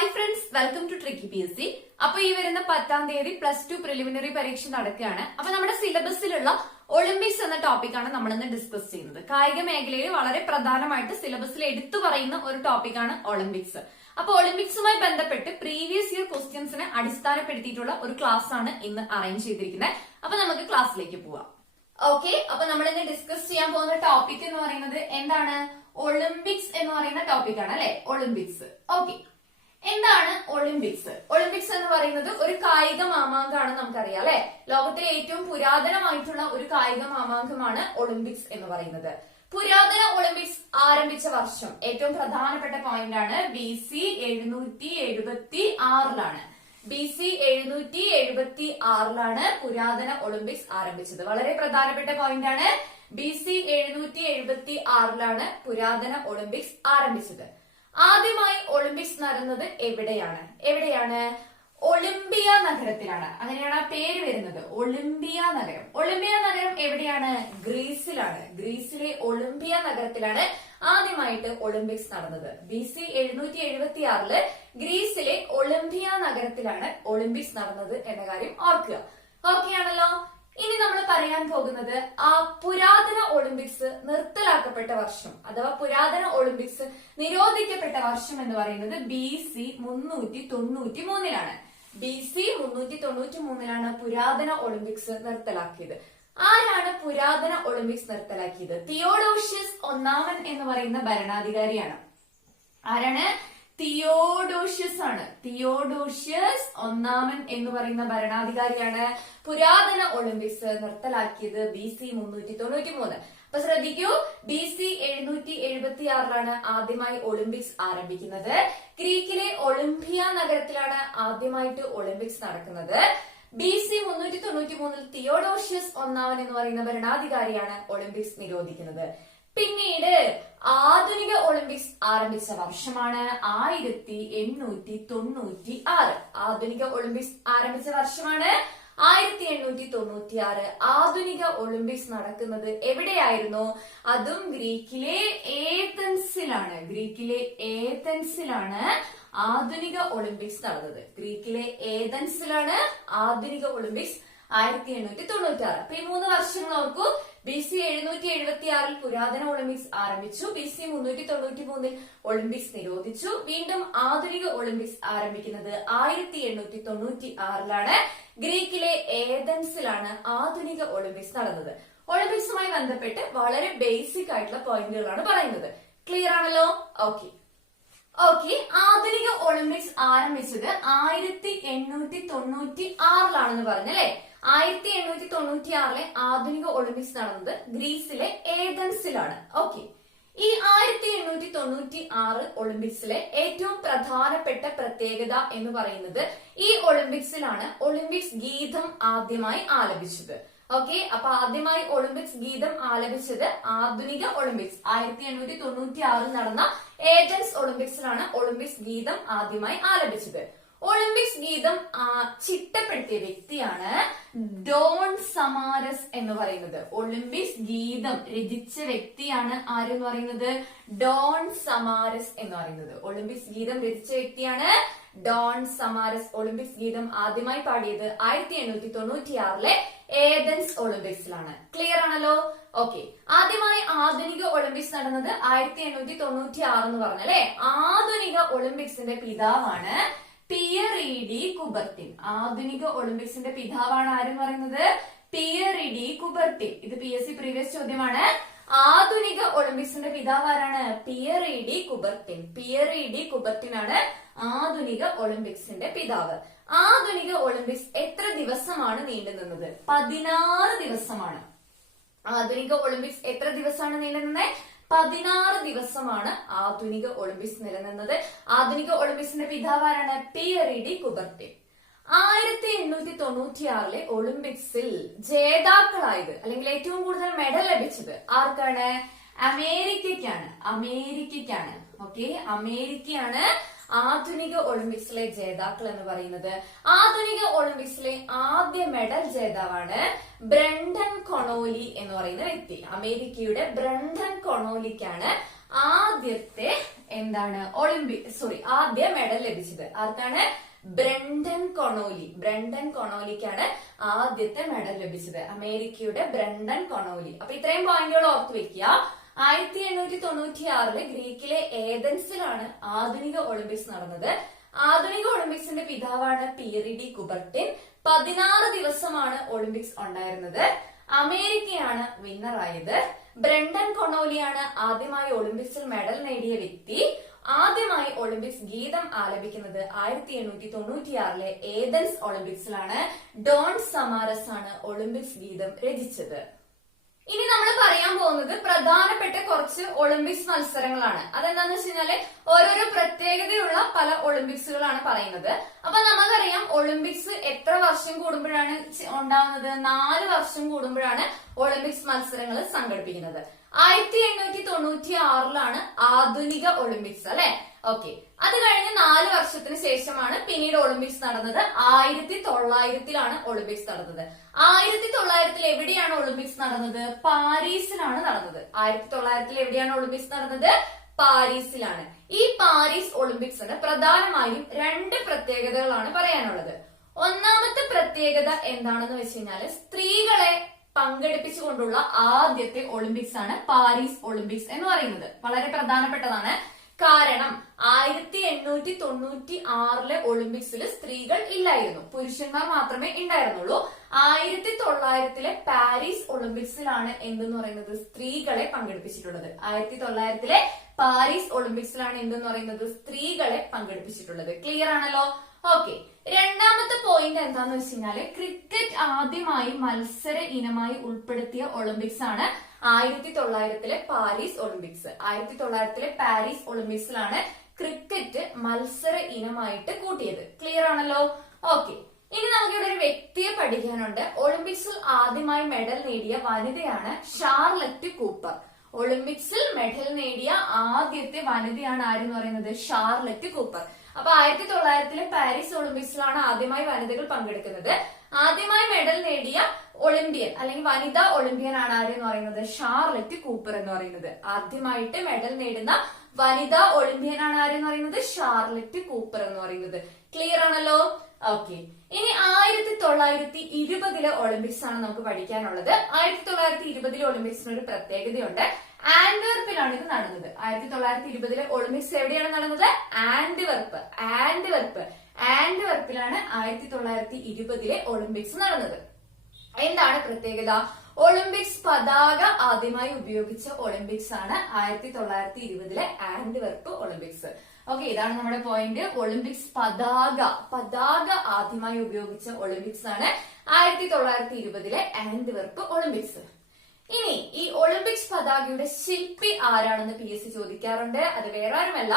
Hi friends, welcome to tricky PSC. അപ്പൊ ഈ വരുന്ന 10-ാം തീയതി +2 പ്രിലിമിനറി പരീക്ഷ നടക്കുകയാണ്. അപ്പൊ നമ്മുടെ സിലബസിലുള്ള ഒളിമ്പിക്സ് എന്ന ടോപ്പിക്കാണ് നമ്മൾ ഇന്ന് ഡിസ്കസ് ചെയ്യുന്നത്. കായിക മേഖലയിൽ വളരെ പ്രധാനമായിട്ട് സിലബസിൽ എടുത്തു പറയുന്ന ഒരു ടോപ്പിക്കാണ് ഒളിമ്പിക്സ്. അപ്പൊ ഒളിമ്പിക്സുമായി ബന്ധപ്പെട്ട് പ്രീവിയസ് ഇയർ ക്വസ്റ്റ്യൻസിനെ അടിസ്ഥാനപ്പെടുത്തിയിട്ടുള്ള ഒരു ക്ലാസ് ആണ് ഇന്ന് അറേഞ്ച് ചെയ്തിരിക്കുന്നത്. അപ്പൊ നമുക്ക് ക്ലാസ്സിലേക്ക് പോവാം. ഓക്കെ, അപ്പൊ നമ്മൾ ഇന്ന് ഡിസ്കസ് ചെയ്യാൻ പോകുന്ന ടോപ്പിക് എന്ന് പറയുന്നത് എന്താണ്? ഒളിമ്പിക്സ് എന്ന് പറയുന്ന ടോപ്പിക്കാണ് അല്ലെ, ഒളിമ്പിക്സ്. ഓക്കെ, എന്താണ് ഒളിമ്പിക്സ്? ഒളിമ്പിക്സ് എന്ന് പറയുന്നത് ഒരു കായിക മാമാങ്കമാണ്, നമുക്കറിയാം അല്ലെ. ലോകത്തിലെ ഏറ്റവും പുരാതനമായിട്ടുള്ള ഒരു കായിക മാമാങ്കമാണ് ഒളിമ്പിക്സ് എന്ന് പറയുന്നത്. പുരാതന ഒളിമ്പിക്സ് ആരംഭിച്ച വർഷം ഏറ്റവും പ്രധാനപ്പെട്ട പോയിന്റ് ആണ് BC 776 BC 776 പുരാതന ഒളിമ്പിക്സ് ആരംഭിച്ചത്. വളരെ പ്രധാനപ്പെട്ട പോയിന്റ് ആണ്. BC 776 പുരാതന ഒളിമ്പിക്സ് ആരംഭിച്ചത്. ആദ്യമായി ഒളിമ്പിക്സ് നടന്നത് എവിടെയാണ്? ഒളിമ്പിയ നഗരത്തിലാണ്. അങ്ങനെയാണ് ആ പേര് വരുന്നത്, ഒളിമ്പിയ നഗരം. ഒളിമ്പിയ നഗരം എവിടെയാണ്? ഗ്രീസിലാണ്. ഗ്രീസിലെ ഒളിമ്പിയ നഗരത്തിലാണ് ആദ്യമായിട്ട് ഒളിമ്പിക്സ് നടന്നത്. BC 776 ഗ്രീസിലെ ഒളിമ്പിയ നഗരത്തിലാണ് ഒളിമ്പിക്സ് നടന്നത് എന്ന കാര്യം ഓർക്കുക. ഓക്കെ ആണല്ലോ. ഇനി നമ്മൾ പറയാൻ പോകുന്നത് ആ പുരാതന ഒളിമ്പിക്സ് നിർത്തലാക്കപ്പെട്ട വർഷം അഥവാ പുരാതന ഒളിമ്പിക്സ് നിരോധിക്കപ്പെട്ട വർഷം എന്ന് പറയുന്നത് BC 393 BC 393 പുരാതന ഒളിമ്പിക്സ് നിർത്തലാക്കിയത്. ആരാണ് പുരാതന ഒളിമ്പിക്സ് നിർത്തലാക്കിയത്? തിയോഡോഷ്യസ് ഒന്നാമൻ എന്ന് പറയുന്ന ഭരണാധികാരിയാണ്. ആരാണ്? തിയോഡോഷ്യസ് ആണ്. തിയോഡോഷ്യസ് ഒന്നാമൻ എന്ന് പറയുന്ന ഭരണാധികാരിയാണ് പുരാതന ഒളിമ്പിക്സ് നിർത്തലാക്കിയത് BC 393. അപ്പൊ ശ്രദ്ധിക്കൂ, BC 776 ആദ്യമായി ഒളിമ്പിക്സ് ആരംഭിക്കുന്നത്. ഗ്രീക്കിലെ ഒളിമ്പിയ നഗരത്തിലാണ് ആദ്യമായിട്ട് ഒളിമ്പിക്സ് നടക്കുന്നത്. BC 393 തിയോഡോഷ്യസ് ഒന്നാമൻ എന്ന് പറയുന്ന ഭരണാധികാരിയാണ് ഒളിമ്പിക്സ് നിരോധിക്കുന്നത്. പിന്നീട് ആധുനിക ഒളിമ്പിക്സ് ആരംഭിച്ച വർഷമാണ് 1896. ആധുനിക ഒളിമ്പിക്സ് ആരംഭിച്ച വർഷമാണ് 1896. ആധുനിക ഒളിമ്പിക്സ് നടക്കുന്നത് എവിടെയായിരുന്നു? അതും ഗ്രീക്കിലെ ഏതൻസിലാണ്. ഗ്രീക്കിലെ ഏതൻസിലാണ് ആധുനിക ഒളിമ്പിക്സ് നടന്നത്. ഗ്രീക്കിലെ ഏതൻസിലാണ് ആധുനിക ഒളിമ്പിക്സ് 1896. അപ്പൊ ഈ 3 വർഷങ്ങൾ ഓർക്കൂ. BC 776 പുരാതന ഒളിമ്പിക്സ് ആരംഭിച്ചു. BC 393 ഒളിമ്പിക്സ് നിരോധിച്ചു. വീണ്ടും ആധുനിക ഒളിമ്പിക്സ് ആരംഭിക്കുന്നത് 1896 ഗ്രീക്കിലെ ഏതൻസിലാണ് ആധുനിക ഒളിമ്പിക്സ് നടന്നത്. ഒളിമ്പിക്സുമായി ബന്ധപ്പെട്ട് വളരെ ബേസിക് ആയിട്ടുള്ള പോയിന്റുകളാണ് പറയുന്നത്. ക്ലിയർ ആണല്ലോ? ഓക്കെ. ആധുനിക ഒളിമ്പിക്സ് ആരംഭിച്ചത് 1896 പറഞ്ഞല്ലേ. 1896 ആധുനിക ഒളിമ്പിക്സ് നടന്നത് ഗ്രീസിലെ ഏതൻസിലാണ്. ഓക്കെ, ഈ 1896 ഒളിമ്പിക്സിലെ ഏറ്റവും പ്രധാനപ്പെട്ട പ്രത്യേകത എന്ന് പറയുന്നത് ഈ ഒളിമ്പിക്സിലാണ് ഒളിമ്പിക്സ് ഗീതം ആദ്യമായി ആലപിച്ചത്. ഓക്കെ, അപ്പൊ ആദ്യമായി ഒളിമ്പിക്സ് ഗീതം ആലപിച്ചത് ആധുനിക ഒളിമ്പിക്സ് 1896 നടന്ന ഏതൻസ് ഒളിമ്പിക്സിലാണ് ഒളിമ്പിക്സ് ഗീതം ആദ്യമായി ആലപിച്ചത്. ഒളിമ്പിക്സ് ഗീതം ചിട്ടപ്പെടുത്തിയ വ്യക്തിയാണ് ഡോൺ സമാരസ് എന്ന് പറയുന്നത്. ഒളിമ്പിക്സ് ഗീതം രചിച്ച വ്യക്തിയാണ് ആരെന്ന് പറയുന്നത്? ഡോൺ സമാരസ് എന്ന് പറയുന്നത്. ഒളിമ്പിക്സ് ഗീതം രചിച്ച വ്യക്തിയാണ് ഡോൺ സമാരസ്. ഒളിമ്പിക്സ് ഗീതം ആദ്യമായി പാടിയത് 1896 ഏതൻസ് ഒളിമ്പിക്സിലാണ്. ക്ലിയർ ആണല്ലോ? ഓക്കെ, ആദ്യമായി ആധുനിക ഒളിമ്പിക്സ് നടന്നത് 1896 എന്ന് പറഞ്ഞല്ലേ. ആധുനിക ഒളിമ്പിക്സിന്റെ പിതാവാണ് പിയറി ഡി കുബർട്ടിൻ. ആധുനിക ഒളിമ്പിക്സിന്റെ പിതാവാണ് ആരെന്ന് പറയുന്നത്? Pierre de Coubertin. ഇത് PSC പ്രീവിയസ് ചോദ്യമാണ്. ആധുനിക ഒളിമ്പിക്സിന്റെ പിതാവ് ആരാണ്? Pierre de Coubertin. Pierre de Coubertin ആണ് ആധുനിക ഒളിമ്പിക്സിന്റെ പിതാവ്. ആധുനിക ഒളിമ്പിക്സ് എത്ര ദിവസമാണ് നീണ്ടു നിന്നത്? 16 ദിവസമാണ്. ആധുനിക ഒളിമ്പിക്സ് എത്ര ദിവസമാണ് നീണ്ടുനിന്നത്? 16 ദിവസമാണ് ആധുനിക ഒളിമ്പിക്സ് നിലനിന്നത്. ആധുനിക ഒളിമ്പിക്സിന്റെ പിതാവ് ആരാണ്? Pierre de Coubertin. 1896 ഒളിമ്പിക്സിൽ ജേതാക്കളായത് അല്ലെങ്കിൽ ഏറ്റവും കൂടുതൽ മെഡൽ ലഭിച്ചത് ആർക്കാണ്? അമേരിക്കയ്ക്കാണ്. ഓക്കെ, അമേരിക്കയാണ് ആധുനിക ഒളിമ്പിക്സിലെ ജേതാക്കൾ എന്ന് പറയുന്നത്. ആധുനിക ഒളിമ്പിക്സിലെ ആദ്യ മെഡൽ ജേതാവാണ് ബ്രണ്ടൻ കൊണോലി എന്ന് പറയുന്ന വ്യക്തി. അമേരിക്കയുടെ ബ്രണ്ടൻ കൊണോലിക്കാണ് ആദ്യത്തെ എന്താണ് ആദ്യ മെഡൽ ലഭിച്ചത് ആർക്കാണ്? ബ്രണ്ടൻ കൊണോലിക്കാണ് ആദ്യത്തെ മെഡൽ ലഭിച്ചത്. അമേരിക്കയുടെ ബ്രണ്ടൻ കൊണോലി. അപ്പൊ ഇത്രയും പോയിന്റുകൾ ഓർത്തു വെക്കുക. 1896 ഗ്രീക്കിലെ ഏതൻസിലാണ് ആധുനിക ഒളിമ്പിക്സ് നടന്നത്. ആധുനിക ഒളിമ്പിക്സിന്റെ പിതാവാണ് പിയറി ഡി കുബർട്ടിൻ. 16 ദിവസമാണ് ഒളിമ്പിക്സ് ഉണ്ടായിരുന്നത്. അമേരിക്കയാണ് വിന്നറായത്. ബ്രണ്ടൻ കൊണോലിയാണ് ആദ്യമായി ഒളിമ്പിക്സിൽ മെഡൽ നേടിയ വ്യക്തി. ആദ്യമായി ഒളിമ്പിക്സ് ഗീതം ആലപിക്കുന്നത് 1896 ഏതൻസ് ഒളിമ്പിക്സിലാണ്. ഡോൺ സമാരസ് ആണ് ഒളിമ്പിക്സ് ഗീതം രചിച്ചത്. ഇനി നമ്മൾ പറയാൻ പോകുന്നത് പ്രധാനപ്പെട്ട കുറച്ച് ഒളിമ്പിക്സ് മത്സരങ്ങളാണ്. അതെന്താന്ന് വെച്ച് കഴിഞ്ഞാല് ഓരോരോ പ്രത്യേകതയുള്ള പല ഒളിമ്പിക്സുകളാണ് പറയുന്നത്. അപ്പൊ നമുക്കറിയാം ഒളിമ്പിക്സ് എത്ര വർഷം കൂടുമ്പോഴാണ് ഉണ്ടാവുന്നത്? 4 വർഷം കൂടുമ്പോഴാണ് ഒളിമ്പിക്സ് മത്സരങ്ങൾ സംഘടിപ്പിക്കുന്നത്. 1896 ആധുനിക ഒളിമ്പിക്സ് അല്ലെ. ഓക്കെ, അത് കഴിഞ്ഞ് 4 വർഷത്തിന് ശേഷമാണ് പിന്നീട് ഒളിമ്പിക്സ് നടന്നത്. 1900 ഒളിമ്പിക്സ് നടന്നത്. 1900 എവിടെയാണ് ഒളിമ്പിക്സ് നടന്നത്? പാരീസിലാണ് നടന്നത്. 1900 എവിടെയാണ് ഒളിമ്പിക്സ് നടന്നത്? പാരീസിലാണ്. ഈ പാരീസ് ഒളിമ്പിക്സിന് പ്രധാനമായും 2 പ്രത്യേകതകളാണ് പറയാനുള്ളത്. ഒന്നാമത്തെ പ്രത്യേകത എന്താണെന്ന് വെച്ച് കഴിഞ്ഞാല് സ്ത്രീകളെ പങ്കെടുപ്പിച്ചുകൊണ്ടുള്ള ആദ്യത്തെ ഒളിമ്പിക്സ് ആണ് പാരീസ് ഒളിമ്പിക്സ് എന്ന് പറയുന്നത്. വളരെ പ്രധാനപ്പെട്ടതാണ്. കാരണം 1896 ഒളിമ്പിക്സിൽ സ്ത്രീകൾ ഇല്ലായിരുന്നു, പുരുഷന്മാർ മാത്രമേ ഉണ്ടായിരുന്നുള്ളൂ. 1900 പാരീസ് ഒളിമ്പിക്സിലാണ് എന്തെന്ന് പറയുന്നത്? സ്ത്രീകളെ പങ്കെടുപ്പിച്ചിട്ടുള്ളത്. 1900 പാരീസ് ഒളിമ്പിക്സിലാണ് എന്തെന്ന് പറയുന്നത്? സ്ത്രീകളെ പങ്കെടുപ്പിച്ചിട്ടുള്ളത്. ക്ലിയർ ആണല്ലോ? ഓക്കെ, രണ്ടാമത്തെ പോയിന്റ് എന്താന്ന് വെച്ച് കഴിഞ്ഞാല് ക്രിക്കറ്റ് ആദ്യമായി മത്സര ഇനമായി ഉൾപ്പെടുത്തിയ ഒളിമ്പിക്സ് ആണ് 1900 പാരീസ് ഒളിമ്പിക്സ്. 1900 പാരീസ് ഒളിമ്പിക്സിലാണ് ക്രിക്കറ്റ് മത്സര ഇനമായിട്ട് കൂട്ടിയത്. ക്ലിയർ ആണല്ലോ? ഓക്കെ, ഇനി നമുക്കിവിടെ ഒരു വ്യക്തിയെ പഠിക്കാനുണ്ട്. ഒളിമ്പിക്സിൽ ആദ്യമായി മെഡൽ നേടിയ വനിതയാണ് ഷാർലറ്റ് കൂപ്പർ. ഒളിമ്പിക്സിൽ മെഡൽ നേടിയ ആദ്യത്തെ വനിതയാണ് ആരെന്ന് പറയുന്നത്? Charlotte Cooper. അപ്പൊ 1900 പാരീസ് ഒളിമ്പിക്സിലാണ് ആദ്യമായി വനിതകൾ പങ്കെടുക്കുന്നത്. ആദ്യമായി മെഡൽ നേടിയ ഒളിമ്പ്യൻ അല്ലെങ്കിൽ വനിതാ ഒളിമ്പ്യൻ ആണ് ആരെന്ന് പറയുന്നത്? ഷാർലറ്റ് കൂപ്പർ എന്ന് പറയുന്നത്. ആദ്യമായിട്ട് മെഡൽ നേടുന്ന വനിതാ ഒളിമ്പ്യൻ ആണ് ആരെന്ന് പറയുന്നത്? ഷാർലറ്റ് കൂപ്പർ എന്ന് പറയുന്നത്. ക്ലിയർ ആണല്ലോ? ഓക്കെ, ഇനി 1920 ഒളിമ്പിക്സ് ആണ് നമുക്ക് പഠിക്കാനുള്ളത്. 1920 ഒളിമ്പിക്സിന് ഒരു പ്രത്യേകതയുണ്ട്. ആന്റ്വെർപ്പിലാണ് ഇത് നടന്നത്. 1920 ഒളിമ്പിക്സ് എവിടെയാണ് നടന്നത്? ആന്റ്വെർപ്പിലാണ് 1920 ഒളിമ്പിക്സ് നടന്നത്. എന്താണ് പ്രത്യേകത? ഒളിമ്പിക്സ് പതാക ആദ്യമായി ഉപയോഗിച്ച ഒളിമ്പിക്സ് ആണ് 1920 ആന്റ്വെർപ്പ് ഒളിമ്പിക്സ്. ഓക്കെ, ഇതാണ് നമ്മുടെ പോയിന്റ്. ഒളിമ്പിക്സ് പതാക ആദ്യമായി ഉപയോഗിച്ച ഒളിമ്പിക്സ് ആണ് 1920 ആന്റ്വെർപ്പ് ഒളിമ്പിക്സ്. ഇനി ഈ ഒളിമ്പിക്സ് പതാകയുടെ ശില്പി ആരാണെന്ന് PSC ചോദിക്കാറുണ്ട്. അത് വേറെ ആരുമല്ല,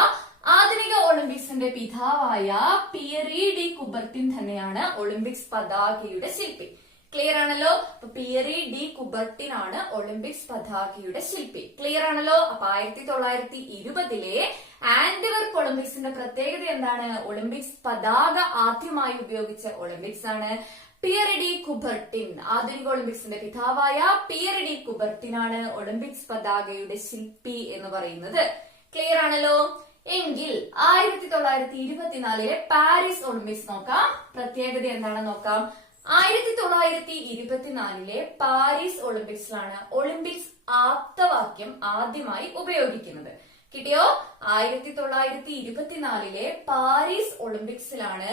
ആധുനിക ഒളിമ്പിക്സിന്റെ പിതാവായ പിയറി ഡി കുബർട്ടിൻ തന്നെയാണ് ഒളിമ്പിക്സ് പതാകയുടെ ശില്പി. ക്ലിയർ ആണല്ലോ? അപ്പൊ പിയറി ഡി കുബർട്ടിൻ ആണ് ഒളിമ്പിക്സ് പതാകയുടെ ശില്പി. ക്ലിയർ ആണല്ലോ? അപ്പൊ 1920 ആന്റ്വെർപ്പ് ഒളിമ്പിക്സിന്റെ പ്രത്യേകത എന്താണ്? ഒളിമ്പിക്സ് പതാക ആദ്യമായി ഉപയോഗിച്ച ഒളിമ്പിക്സ് ആണ്. പിയറി ഡി കുബർട്ടിൻ, ആധുനിക ഒളിമ്പിക്സിന്റെ പിതാവായ പിയറി ഡി കുബർട്ടിൻ ആണ് ഒളിമ്പിക്സ് പതാകയുടെ ശില്പി എന്ന് പറയുന്നത്. ക്ലിയർ ആണല്ലോ? എങ്കിൽ 1924 പാരീസ് ഒളിമ്പിക്സ് നോക്കാം. പ്രത്യേകത എന്താണെന്ന് നോക്കാം. 1924 പാരീസ് ഒളിമ്പിക്സിലാണ് ഒളിമ്പിക്സ് ആപ്തവാക്യം ആദ്യമായി ഉപയോഗിക്കുന്നത്. കിട്ടിയോ? 1924 പാരീസ് ഒളിമ്പിക്സിലാണ്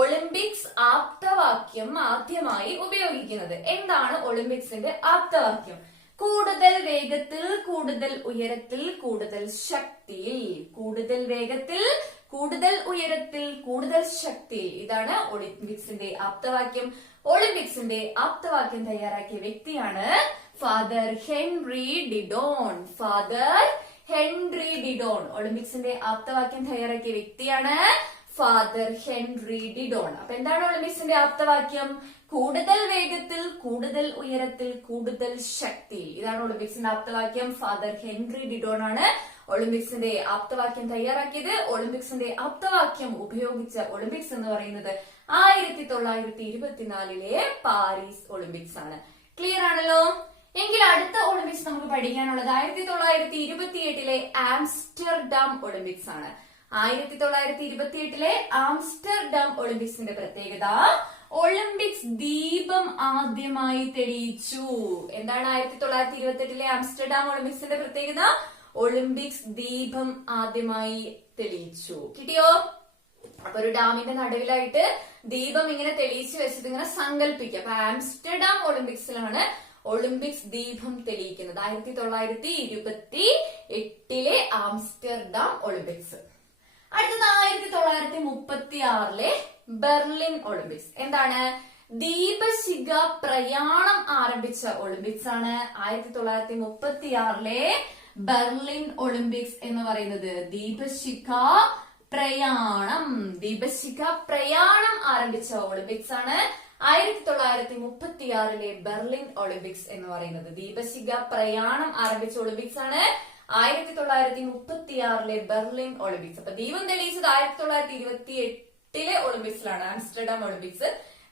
ഒളിമ്പിക്സ് ആപ്തവാക്യം ആദ്യമായി ഉപയോഗിക്കുന്നത്. എന്താണ് ഒളിമ്പിക്സിന്റെ ആപ്തവാക്യം? കൂടുതൽ വേഗത്തിൽ, കൂടുതൽ ഉയരത്തിൽ, കൂടുതൽ ശക്തിയിൽ. കൂടുതൽ വേഗത്തിൽ, കൂടുതൽ ഉയരത്തിൽ, കൂടുതൽ ശക്തിയിൽ. ഇതാണ് ഒളിമ്പിക്സിന്റെ ആപ്തവാക്യം. ഒളിമ്പിക്സിന്റെ ആപ്തവാക്യം തയ്യാറാക്കിയ വ്യക്തിയാണ് ഫാദർ ഹെൻറി ഡിഡോൺ. ഒളിമ്പിക്സിന്റെ ആപ്തവാക്യം തയ്യാറാക്കിയ വ്യക്തിയാണ് ഫാദർ ഹെൻറി ഡിഡോൺ. അപ്പൊ എന്താണ് ഒളിമ്പിക്സിന്റെ ആപ്തവാക്യം? കൂടുതൽ വേഗത്തിൽ, കൂടുതൽ ഉയരത്തിൽ, കൂടുതൽ ശക്തിയിൽ. ഇതാണ് ഒളിമ്പിക്സിന്റെ ആപ്തവാക്യം. ഫാദർ ഹെൻറി ഡിഡോൺ ആണ് ഒളിമ്പിക്സിന്റെ ആപ്തവാക്യം തയ്യാറാക്കിയത്. ഒളിമ്പിക്സിന്റെ ആപ്തവാക്യം ഉപയോഗിച്ച ഒളിമ്പിക്സ് എന്ന് പറയുന്നത് 1924 പാരീസ് ഒളിമ്പിക്സ് ആണ്. ക്ലിയർ ആണല്ലോ? എങ്കിൽ അടുത്ത ഒളിമ്പിക്സ് നമുക്ക് പഠിക്കാനുള്ളത് 1928 ആംസ്റ്റർഡാം ഒളിമ്പിക്സ് ആണ്. 1928 ആംസ്റ്റർഡാം ഒളിമ്പിക്സിന്റെ പ്രത്യേകത ഒളിമ്പിക്സ് ദീപം ആദ്യമായി തെളിയിച്ചു. എന്താണ് 1928 ആംസ്റ്റർഡാം ഒളിമ്പിക്സിന്റെ പ്രത്യേകത? ഒളിമ്പിക്സ് ദീപം ആദ്യമായി തെളിയിച്ചു. കിട്ടിയോ? അപ്പൊ ഒരു ഡാമിന്റെ നടുവിലായിട്ട് ദീപം ഇങ്ങനെ തെളിയിച്ചു വെച്ചത് ഇങ്ങനെ സങ്കല്പിക്കുക. അപ്പൊ ആംസ്റ്റർഡാം ഒളിമ്പിക്സിലാണ് ഒളിമ്പിക്സ് ദീപം തെളിയിക്കുന്നത്. 1928 ആംസ്റ്റർഡാം ഒളിമ്പിക്സ്. അടുത്തത് 1936 ബെർലിൻ ഒളിമ്പിക്സ്. എന്താണ്? ദീപശിഖ പ്രയാണം ആരംഭിച്ച ഒളിമ്പിക്സ് ആണ് 1936 ബെർലിൻ ഒളിമ്പിക്സ് എന്ന് പറയുന്നത്. ദീപശിഖ പ്രയാണം ആരംഭിച്ച ഒളിമ്പിക്സ് ആണ് 1936 ബെർലിൻ ഒളിമ്പിക്സ് എന്ന് പറയുന്നത്. ദീപശിഖ പ്രയാണം ആരംഭിച്ച ഒളിമ്പിക്സ് ആണ് 1936 ബെർലിൻ ഒളിമ്പിക്സ്. അപ്പൊ ദീപം തെളിയിച്ചത് 1928 ഒളിമ്പിക്സിലാണ്, ആംസ്റ്റർഡാം ഒളിമ്പിക്സ്.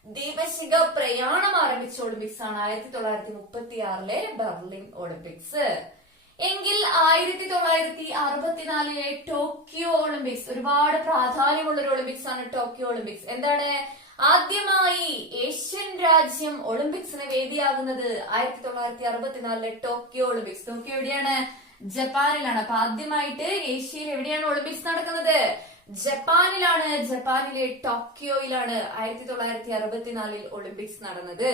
ദീപശിഖ പ്രയാണം ആരംഭിച്ച ഒളിമ്പിക്സ് ആണ് 1936 ബെർലിൻ ഒളിമ്പിക്സ്. എങ്കിൽ 1964 ടോക്കിയോ ഒളിമ്പിക്സ് ഒരുപാട് പ്രാധാന്യമുള്ള ഒരു ഒളിമ്പിക്സ് ആണ്. ടോക്കിയോ ഒളിമ്പിക്സ് എന്താണ്? ആദ്യമായി ഏഷ്യൻ രാജ്യം ഒളിമ്പിക്സിന് വേദിയാകുന്നത് 1964 ടോക്കിയോ ഒളിമ്പിക്സ്. ടോക്കിയോ എവിടെയാണ്? ജപ്പാനിലാണ്. അപ്പൊ ആദ്യമായിട്ട് ഏഷ്യയിൽ എവിടെയാണ് ഒളിമ്പിക്സ് നടക്കുന്നത്? ജപ്പാനിലാണ്. ജപ്പാനിലെ ടോക്കിയോയിലാണ് 1964 ഒളിമ്പിക്സ് നടന്നത്.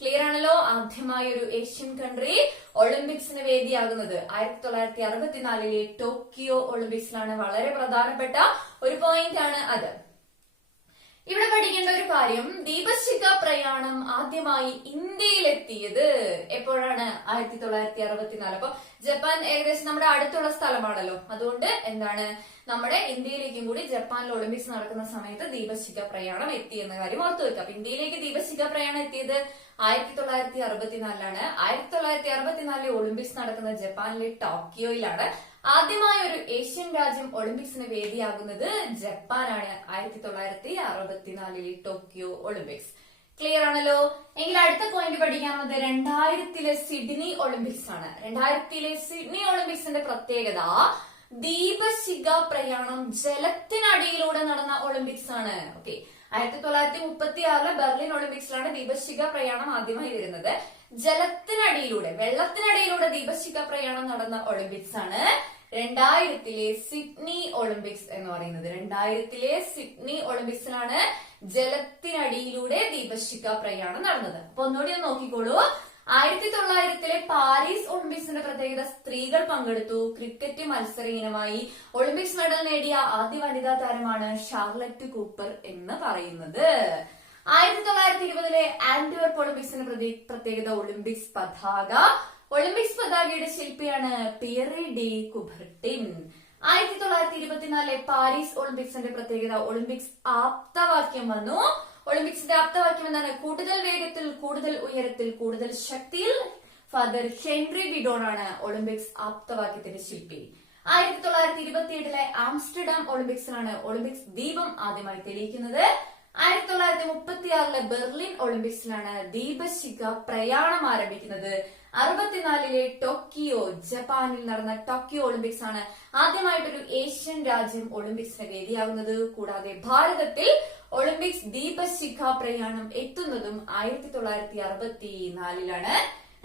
ക്ലിയർ ആണല്ലോ? ആദ്യമായ ഒരു ഏഷ്യൻ കൺട്രി ഒളിമ്പിക്സിന് വേദിയാകുന്നത് 1964 ടോക്കിയോ ഒളിമ്പിക്സിലാണ്. വളരെ പ്രധാനപ്പെട്ട ഒരു പോയിന്റ് ആണ് അത്. ഇവിടെ പഠിക്കേണ്ട ഒരു കാര്യം, ദീപശിഖ പ്രയാണം ആദ്യമായി ഇന്ത്യയിലെത്തിയത് എപ്പോഴാണ്? 1964. അപ്പൊ ജപ്പാൻ ഏകദേശം നമ്മുടെ അടുത്തുള്ള സ്ഥലമാണല്ലോ. അതുകൊണ്ട് എന്താണ്, നമ്മുടെ ഇന്ത്യയിലേക്കും കൂടി ജപ്പാനിൽ ഒളിമ്പിക്സ് നടക്കുന്ന സമയത്ത് ദീപശിഖ പ്രയാണം എത്തി എന്ന കാര്യം ഓർത്തു വെക്കുക. അപ്പൊ ഇന്ത്യയിലേക്ക് ദീപശിഖ പ്രയാണം എത്തിയത് 1964 1964 ഒളിമ്പിക്സ് നടക്കുന്നത് ജപ്പാനിലെ ടോക്കിയോയിലാണ്. ആദ്യമായ ഒരു ഏഷ്യൻ രാജ്യം ഒളിമ്പിക്സിന് വേദിയാകുന്നത് ജപ്പാനാണ്. 1964 ടോക്കിയോ ഒളിമ്പിക്സ്. ക്ലിയർ ആണല്ലോ? എങ്കിൽ അടുത്ത പോയിന്റ് പഠിക്കാനുള്ളത് 2000 സിഡ്നി ഒളിമ്പിക്സ് ആണ്. 2000 സിഡ്നി ഒളിമ്പിക്സിന്റെ പ്രത്യേകത ദീപശിഖ പ്രയാണം ജലത്തിനടിയിലൂടെ നടന്ന ഒളിമ്പിക്സ് ആണ്. ഓക്കെ, 1936 ബെർലിൻ ഒളിമ്പിക്സിലാണ് ദീപശിഖ പ്രയാണം ആദ്യമായി വരുന്നത്. ജലത്തിനടിയിലൂടെ, വെള്ളത്തിനടിയിലൂടെ ദീപശിഖ പ്രയാണം നടന്ന ഒളിമ്പിക്സ് ആണ് 2000 സിഡ്നി ഒളിമ്പിക്സ് എന്ന് പറയുന്നത്. 2000 സിഡ്നി ഒളിമ്പിക്സിലാണ് ജലത്തിനടിയിലൂടെ ദീപശിഖ പ്രയാണം നടന്നത്. അപ്പൊ ഒന്നുകൂടി ഒന്ന് നോക്കിക്കോളൂ. 1900 പാരീസ് ഒളിമ്പിക്സിന്റെ പ്രത്യേകത സ്ത്രീകൾ പങ്കെടുത്തു. ക്രിക്കറ്റ് മത്സര ഇനമായി ഒളിമ്പിക്സ് മെഡൽ നേടിയ ആദ്യ വനിതാ താരമാണ് ഷാർലറ്റ് കൂപ്പർ എന്ന് പറയുന്നത്. 1920 ആന്റ്വെർപ്പ് ഒളിമ്പിക്സിന്റെ പ്രത്യേകത ഒളിമ്പിക്സ് പതാക. ഒളിമ്പിക്സ് പതാകയുടെ ശില്പിയാണ് പിയറി ഡി കുബർട്ടിൻ. 1924 പാരീസ് ഒളിമ്പിക്സിന്റെ പ്രത്യേകത ഒളിമ്പിക്സ് ആപ്തവാക്യം വന്നു. ഒളിമ്പിക്സിന്റെ ആപ്തവാക്യം എന്താണ്? കൂടുതൽ വേഗത്തിൽ, കൂടുതൽ ഉയരത്തിൽ, കൂടുതൽ ശക്തിയിൽ. ഫാദർ ഹെൻറി ബിഡോൺ ആണ് ഒളിമ്പിക്സ് ആപ്തവാക്യത്തിന്റെ ശില്പി. 1927 ആംസ്റ്റർഡാം ഒളിമ്പിക്സിലാണ് ഒളിമ്പിക്സ് ദീപം ആദ്യമായി തെളിയിക്കുന്നത്. 1936 ബെർലിൻ ഒളിമ്പിക്സിലാണ് ദീപശിഖ പ്രയാണം ആരംഭിക്കുന്നത്. 64 ടോക്കിയോ, ജപ്പാനിൽ നടന്ന ടോക്കിയോ ഒളിമ്പിക്സ് ആണ് ആദ്യമായിട്ടൊരു ഏഷ്യൻ രാജ്യം ഒളിമ്പിക്സിന് വേദിയാകുന്നത്. കൂടാതെ ഭാരതത്തിൽ ഒളിമ്പിക്സ് ദീപശിഖ പ്രയാണം എത്തുന്നതും 1964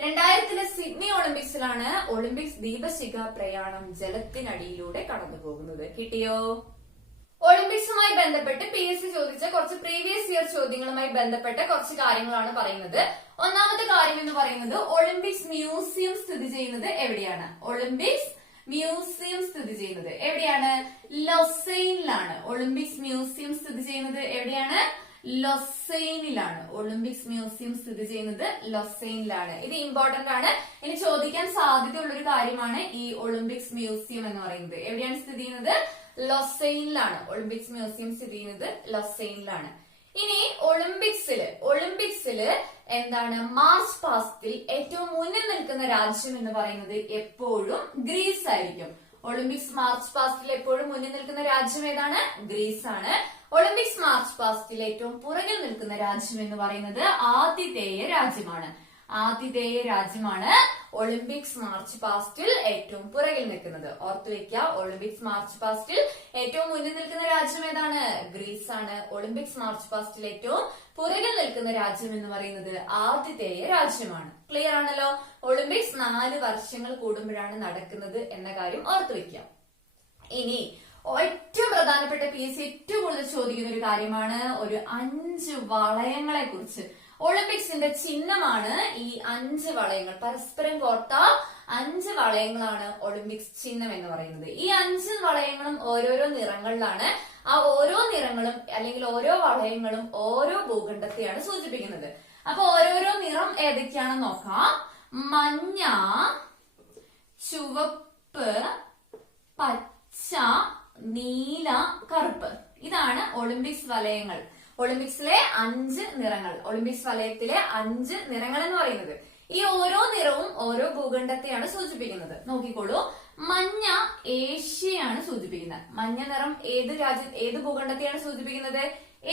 2000 സിഡ്നി ഒളിമ്പിക്സിലാണ് ഒളിമ്പിക്സ് ദീപശിഖ പ്രയാണം ജലത്തിനടിയിലൂടെ കടന്നു പോകുന്നത്. കിട്ടിയോ? ഒളിമ്പിക്സുമായി ബന്ധപ്പെട്ട് PSC ചോദിച്ച കുറച്ച് പ്രീവിയസ് ഇയർ ചോദ്യങ്ങളുമായി ബന്ധപ്പെട്ട കുറച്ച് കാര്യങ്ങളാണ് പറയുന്നത്. ഒന്നാമത്തെ കാര്യം എന്ന് പറയുന്നത് ഒളിമ്പിക്സ് മ്യൂസിയം സ്ഥിതി ചെയ്യുന്നത് എവിടെയാണ്? ഒളിമ്പിക്സ് മ്യൂസിയം സ്ഥിതി ചെയ്യുന്നത് എവിടെയാണ്? ലൊസൈനിലാണ്. ഒളിമ്പിക്സ് മ്യൂസിയം സ്ഥിതി ചെയ്യുന്നത് എവിടെയാണ്? ലൊസൈനിലാണ്. ഒളിമ്പിക്സ് മ്യൂസിയം സ്ഥിതി ചെയ്യുന്നത് ലൊസൈനിലാണ്. ഇത് ഇമ്പോർട്ടന്റ് ആണ്. ഇനി ചോദിക്കാൻ സാധ്യതയുള്ള ഒരു കാര്യമാണ് ഈ ഒളിമ്പിക്സ് മ്യൂസിയം എന്ന് പറയുന്നത്. എവിടെയാണ് സ്ഥിതി ചെയ്യുന്നത്? ലൊസൈനിലാണ്. ഒളിമ്പിക്സ് മ്യൂസിയം സ്ഥിതി ചെയ്യുന്നത് ലൊസൈനിലാണ്. ഇനി ഒളിമ്പിക്സില് എന്താണ് മാർച്ച് പാസ്റ്റിൽ ഏറ്റവും മുന്നിൽ നിൽക്കുന്ന രാജ്യം എന്ന് പറയുന്നത് എപ്പോഴും ഗ്രീസ് ആയിരിക്കും. ഒളിമ്പിക്സ് മാർച്ച് പാസ്റ്റിൽ എപ്പോഴും മുന്നിൽ നിൽക്കുന്ന രാജ്യം ഏതാണ്? ഗ്രീസ് ആണ്. ഒളിമ്പിക്സ് മാർച്ച് പാസ്റ്റിൽ ഏറ്റവും പുറകിൽ നിൽക്കുന്ന രാജ്യം എന്ന് പറയുന്നത് ആതിഥേയ രാജ്യമാണ്. ആതിഥേയ രാജ്യമാണ് ഒളിമ്പിക്സ് മാർച്ച് പാസ്റ്റിൽ ഏറ്റവും പുറകിൽ നിൽക്കുന്നത്. ഓർത്തു വെക്കുക, ഒളിമ്പിക്സ് മാർച്ച് പാസ്റ്റിൽ ഏറ്റവും മുന്നിൽ നിൽക്കുന്ന രാജ്യം ഏതാണ്? ഗ്രീസ് ആണ്. ഒളിമ്പിക്സ് മാർച്ച് പാസ്റ്റിൽ ഏറ്റവും പുറകിൽ നിൽക്കുന്ന രാജ്യം എന്ന് പറയുന്നത് ആതിഥേയ രാജ്യമാണ്. ക്ലിയർ ആണല്ലോ? ഒളിമ്പിക്സ് 4 വർഷങ്ങൾ കൂടുമ്പോഴാണ് നടക്കുന്നത് എന്ന കാര്യം ഓർത്തു വെക്കുക. ഇനി ഏറ്റവും പ്രധാനപ്പെട്ട PSC ഏറ്റവും കൂടുതൽ ചോദിക്കുന്ന ഒരു കാര്യമാണ് ഒരു 5 വളയങ്ങളെ കുറിച്ച്. ഒളിമ്പിക്സിന്റെ ചിഹ്നമാണ് ഈ 5 വളയങ്ങൾ. പരസ്പരം കോർത്ത 5 വളയങ്ങളാണ് ഒളിമ്പിക്സ് ചിഹ്നം എന്ന് പറയുന്നത്. ഈ 5 വളയങ്ങളും ഓരോരോ നിറങ്ങളിലാണ്. ആ ഓരോ നിറങ്ങളും അല്ലെങ്കിൽ ഓരോ വളയങ്ങളും ഓരോ ഭൂഖണ്ഡത്തെയാണ് സൂചിപ്പിക്കുന്നത്. അപ്പൊ ഓരോരോ നിറം ഏതൊക്കെയാണെന്ന് നോക്കാം. മഞ്ഞ, ചുവപ്പ്, പച്ച, നീല, കറുപ്പ്. ഇതാണ് ഒളിമ്പിക്സ് വലയങ്ങൾ. ഒളിമ്പിക്സിലെ 5 നിറങ്ങൾ. ഒളിമ്പിക്സ് വലയത്തിലെ 5 നിറങ്ങൾ എന്ന് പറയുന്നത്. ഈ ഓരോ നിറവും ഓരോ ഭൂഖണ്ഡത്തെയാണ് സൂചിപ്പിക്കുന്നത്. നോക്കിക്കോളൂ. മഞ്ഞ ഏഷ്യയാണ് സൂചിപ്പിക്കുന്നത്. മഞ്ഞ നിറം ഏത് ഭൂഖണ്ഡത്തെയാണ് സൂചിപ്പിക്കുന്നത്?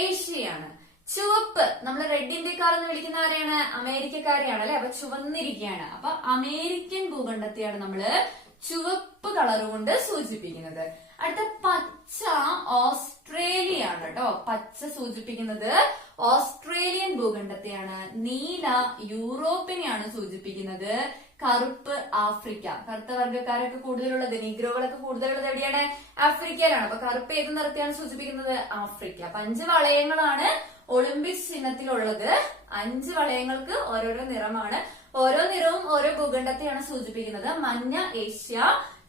ഏഷ്യയാണ്. ചുവപ്പ് നമ്മൾ റെഡ് ഇന്ത്യക്കാർ എന്ന് വിളിക്കുന്ന ആരെയാണ്? അമേരിക്കക്കാരെയാണ് അല്ലെ? അപ്പൊ ചുവന്നിരിക്കുകയാണ്. അപ്പൊ അമേരിക്കൻ ഭൂഖണ്ഡത്തെയാണ് നമ്മള് ചുവപ്പ് കളർ കൊണ്ട് സൂചിപ്പിക്കുന്നത്. അടുത്ത പച്ച ഓസ്ട്രേലിയ ആണ് കേട്ടോ. പച്ച സൂചിപ്പിക്കുന്നത് ഓസ്ട്രേലിയൻ ഭൂഖണ്ഡത്തെയാണ്. നീല യൂറോപ്പിനെയാണ് സൂചിപ്പിക്കുന്നത്. കറുപ്പ് ആഫ്രിക്ക. കറുത്ത വർഗ്ഗക്കാരൊക്കെ കൂടുതലുള്ളത്, നീഗ്രോകളൊക്കെ കൂടുതലുള്ളത് എവിടെയാണ്? ആഫ്രിക്കയിലാണ്. അപ്പൊ കറുപ്പ് ഏത് നിറത്തെയാണ് സൂചിപ്പിക്കുന്നത്? ആഫ്രിക്ക. അപ്പൊ 5 വളയങ്ങളാണ് ഒളിമ്പിക്സ് ചിഹ്നത്തിലുള്ളത്. 5 വളയങ്ങൾക്ക് ഓരോരോ നിറമാണ്. ഓരോ നിറവും ഓരോ ഭൂഖണ്ഡത്തെയാണ് സൂചിപ്പിക്കുന്നത്. മഞ്ഞ ഏഷ്യ,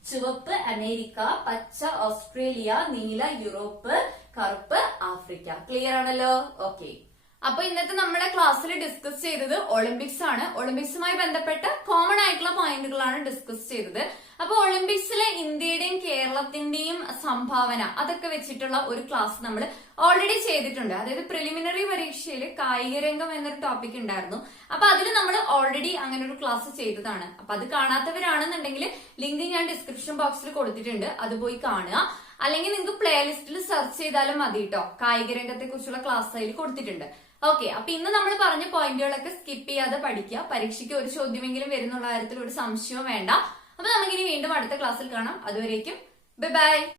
ചുവപ്പ് അമേരിക്ക, പച്ച ഓസ്ട്രേലിയ, നീല യൂറോപ്പ്, കറുപ്പ് ആഫ്രിക്ക. ക്ലിയർ ആണല്ലോ? ഓക്കെ. അപ്പൊ ഇന്നത്തെ നമ്മുടെ ക്ലാസ്സിൽ ഡിസ്കസ് ചെയ്തത് ഒളിമ്പിക്സ് ആണ്. ഒളിമ്പിക്സുമായി ബന്ധപ്പെട്ട കോമൺ ആയിട്ടുള്ള പോയിന്റുകളാണ് ഡിസ്കസ് ചെയ്തത്. അപ്പൊ ഒളിമ്പിക്സിലെ ഇന്ത്യയുടെയും കേരളത്തിന്റെയും സംഭാവന അതൊക്കെ വെച്ചിട്ടുള്ള ഒരു ക്ലാസ് നമ്മൾ ഓൾറെഡി ചെയ്തിട്ടുണ്ട്. അതായത് പ്രിലിമിനറി പരീക്ഷയിൽ കായിക രംഗം എന്നൊരു ടോപ്പിക് ഉണ്ടായിരുന്നു. അപ്പൊ അതിൽ നമ്മൾ ഓൾറെഡി അങ്ങനെ ഒരു ക്ലാസ് ചെയ്തതാണ്. അപ്പൊ അത് കാണാത്തവരാണെന്നുണ്ടെങ്കിൽ ലിങ്ക് ഞാൻ ഡിസ്ക്രിപ്ഷൻ ബോക്സിൽ കൊടുത്തിട്ടുണ്ട്. അത് പോയി കാണുക. അല്ലെങ്കിൽ നിങ്ങൾക്ക് പ്ലേലിസ്റ്റിൽ സെർച്ച് ചെയ്താലും മതി കേട്ടോ. കായിക രംഗത്തെ കുറിച്ചുള്ള ക്ലാസ് അതിൽ കൊടുത്തിട്ടുണ്ട്. ഓക്കെ. അപ്പൊ ഇന്ന് നമ്മൾ പറഞ്ഞ പോയിന്റുകളൊക്കെ സ്കിപ്പ് ചെയ്യാതെ പഠിക്കുക. പരീക്ഷയ്ക്ക് ഒരു ചോദ്യമെങ്കിലും വരുന്നുള്ള കാര്യത്തിൽ ഒരു സംശയവും വേണ്ട. അപ്പൊ നമുക്കിനി വീണ്ടും അടുത്ത ക്ലാസ്സിൽ കാണാം. അതുവരേക്കും ബൈ ബൈ.